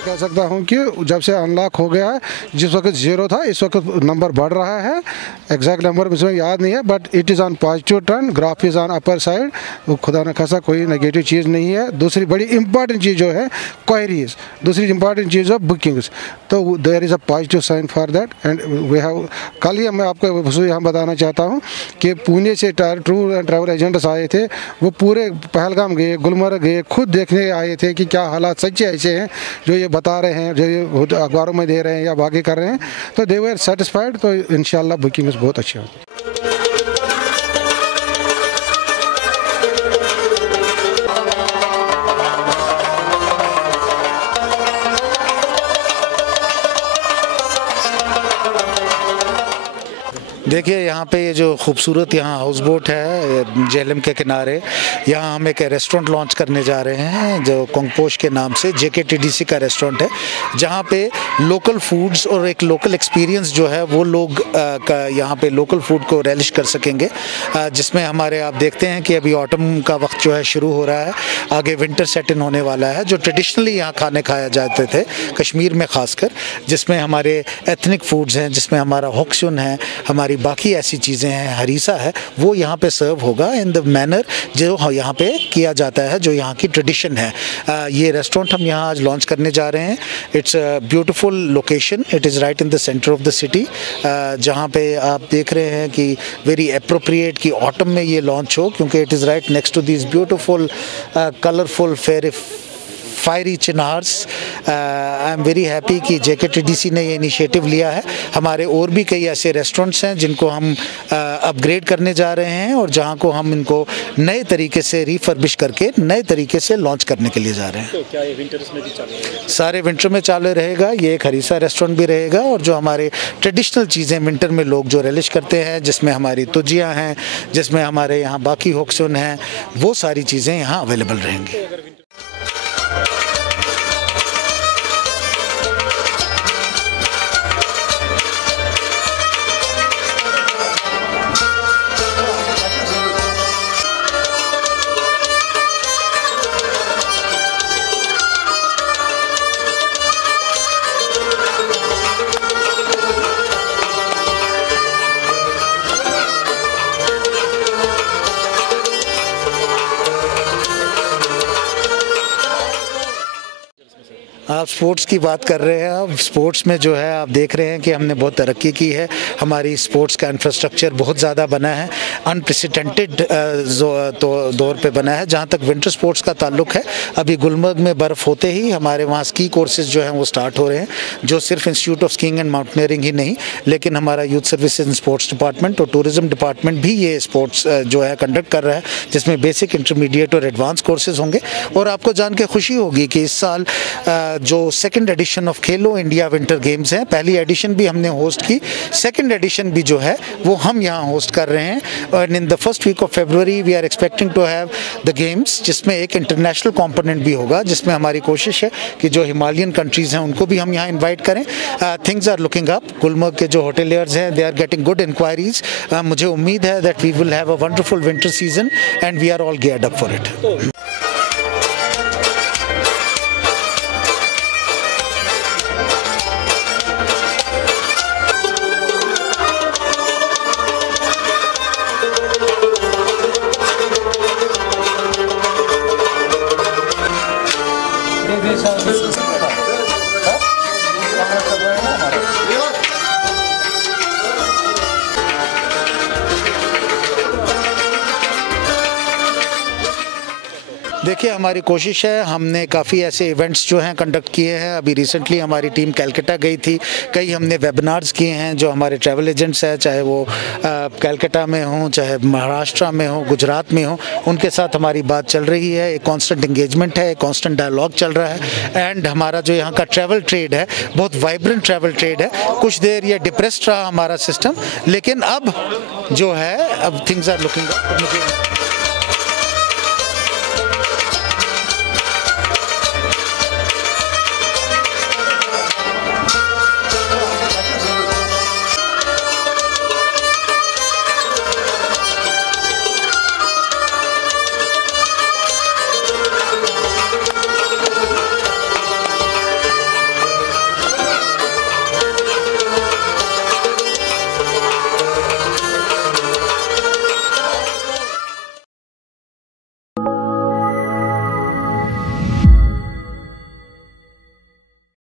से कह सकता हूँ कि जब से अनलॉक हो गया है, जिस वक्त 0 था इस वक्त नंबर बढ़ रहा है। एग्जैक्ट नंबर मुझे याद नहीं है, but it is on positive turn, graph is on upper side. वो खुदा न खासा कोई नेगेटिव चीज़ नहीं है। दूसरी बड़ी इंपॉर्टेंट चीज़ जो है क्वायरीज, दूसरी इंपॉर्टेंट चीज़ ऑफ बुकिंग्स, तो there is a positive sign for that. And we have कल ही मैं आपको यहाँ बताना चाहता हूँ कि पुणे से टूर एंड ट्रैवल एजेंट्स आए थे, वो पूरे पहलगाम गए, गुलमर्ग गए, खुद देखने आए थे कि क्या हालात सच्चे ऐसे हैं जो ये बता रहे हैं, जो ये अखबारों में दे रहे हैं या बाकी कर रहे हैं। तो दे वर सेटिस्फाइड। तो इंशाल्लाह बुकिंग बहुत अच्छी होगी। देखिए यहाँ पे ये जो खूबसूरत यहाँ हाउस बोट है झेलम के किनारे, यहाँ हम एक रेस्टोरेंट लॉन्च करने जा रहे हैं जो कोंगपोश के नाम से JKTDC का रेस्टोरेंट है, जहाँ पे लोकल फूड्स और एक लोकल एक्सपीरियंस जो है वो लोग यहाँ पे लोकल फूड को रेलिश कर सकेंगे। जिसमें हमारे आप देखते हैं कि अभी ऑटम का वक्त जो है शुरू हो रहा है, आगे विंटर सेट इन होने वाला है। जो ट्रेडिशनली यहाँ खाने खाए जाते थे कश्मीर में खासकर, जिसमें हमारे एथनिक फूड्स हैं, जिसमें हमारा होक्सुन है, हमारी बाकी ऐसी चीज़ें हैं, हरीसा है, वो यहाँ पे सर्व होगा इन द मैनर जो यहाँ पे किया जाता है, जो यहाँ की ट्रेडिशन है। ये रेस्टोरेंट हम यहाँ आज लॉन्च करने जा रहे हैं। It's a beautiful location, it is right in the centre of the city, जहाँ पे आप देख रहे हैं कि वेरी अप्रोप्रिएट कि ऑटम में ये लॉन्च हो, क्योंकि it is right next to this beautiful colourful fair fiery chinars. I am very happy कि JKTDC ने ये इनिशिएटिव लिया है। हमारे और भी कई ऐसे रेस्टोरेंट्स हैं जिनको हम अपग्रेड करने जा रहे हैं और जहां को हम इनको नए तरीके से रिफर्बिश करके नए तरीके से लॉन्च करने के लिए जा रहे हैं। तो क्या ये विंटर्स में भी चालू रहेगा? सारे विंटर में चालू रहेगा। ये एक हरीसा रेस्टोरेंट भी रहेगा और जो हमारे ट्रेडिशनल चीज़ें विंटर में लोग जो रिलिश करते हैं, जिसमें हमारी तुजियाँ हैं, जिसमें हमारे यहाँ बाकी होक्सुन हैं, वो सारी चीज़ें यहाँ अवेलेबल रहेंगी। आप स्पोर्ट्स की बात कर रहे हैं। अब स्पोर्ट्स में जो है आप देख रहे हैं कि हमने बहुत तरक्की की है। हमारी स्पोर्ट्स का इंफ्रास्ट्रक्चर बहुत ज़्यादा बना है, अनप्रेसिडेंटेड दौर पे बना है। जहाँ तक विंटर स्पोर्ट्स का ताल्लुक है, अभी गुलमर्ग में बर्फ़ होते ही हमारे वहाँ स्की कोर्सेज जो हैं वो स्टार्ट हो रहे हैं, जो सिर्फ institute of skiing and mountaineering ही नहीं, लेकिन हमारा youth services and sports department और टूरिज्म डिपार्टमेंट भी ये स्पोर्ट्स जो है कंडक्ट कर रहा है, जिसमें बेसिक, इंटरमीडिएट और एडवांस कोर्सेज होंगे। और आपको जान के खुशी होगी कि इस साल जो second edition of Khelo India winter games है, पहली एडिशन भी हमने होस्ट की, सेकंड एडिशन भी जो है वो हम यहाँ होस्ट कर रहे हैं। और in the first week of February we are expecting to have the games, जिसमें एक इंटरनेशनल कंपोनेंट भी होगा, जिसमें हमारी कोशिश है कि जो हिमालयन कंट्रीज़ हैं उनको भी हम यहाँ इन्वाइट करें। Things are looking up. Gulmarg के जो होटेलियर्स हैं they are getting good inquiries. मुझे उम्मीद है that we will have a wonderful winter season and we are all geared up for it. देखिए, हमारी कोशिश है, हमने काफ़ी ऐसे इवेंट्स जो हैं कंडक्ट किए हैं। अभी रिसेंटली हमारी टीम कैलकाटा गई थी, कई हमने वेबिनार्स किए हैं जो हमारे ट्रैवल एजेंट्स हैं, चाहे वो कैलकाटा में हों, चाहे महाराष्ट्र में हो, गुजरात में हो, उनके साथ हमारी बात चल रही है। एक कांस्टेंट एंगेजमेंट है, एक कांस्टेंट डायलॉग चल रहा है। एंड हमारा जो यहाँ का ट्रैवल ट्रेड है बहुत वाइब्रेंट ट्रैवल ट्रेड है। कुछ देर ये डिप्रेस्ड रहा हमारा सिस्टम, लेकिन अब जो है अब थिंग्स आर लुकिंग अप।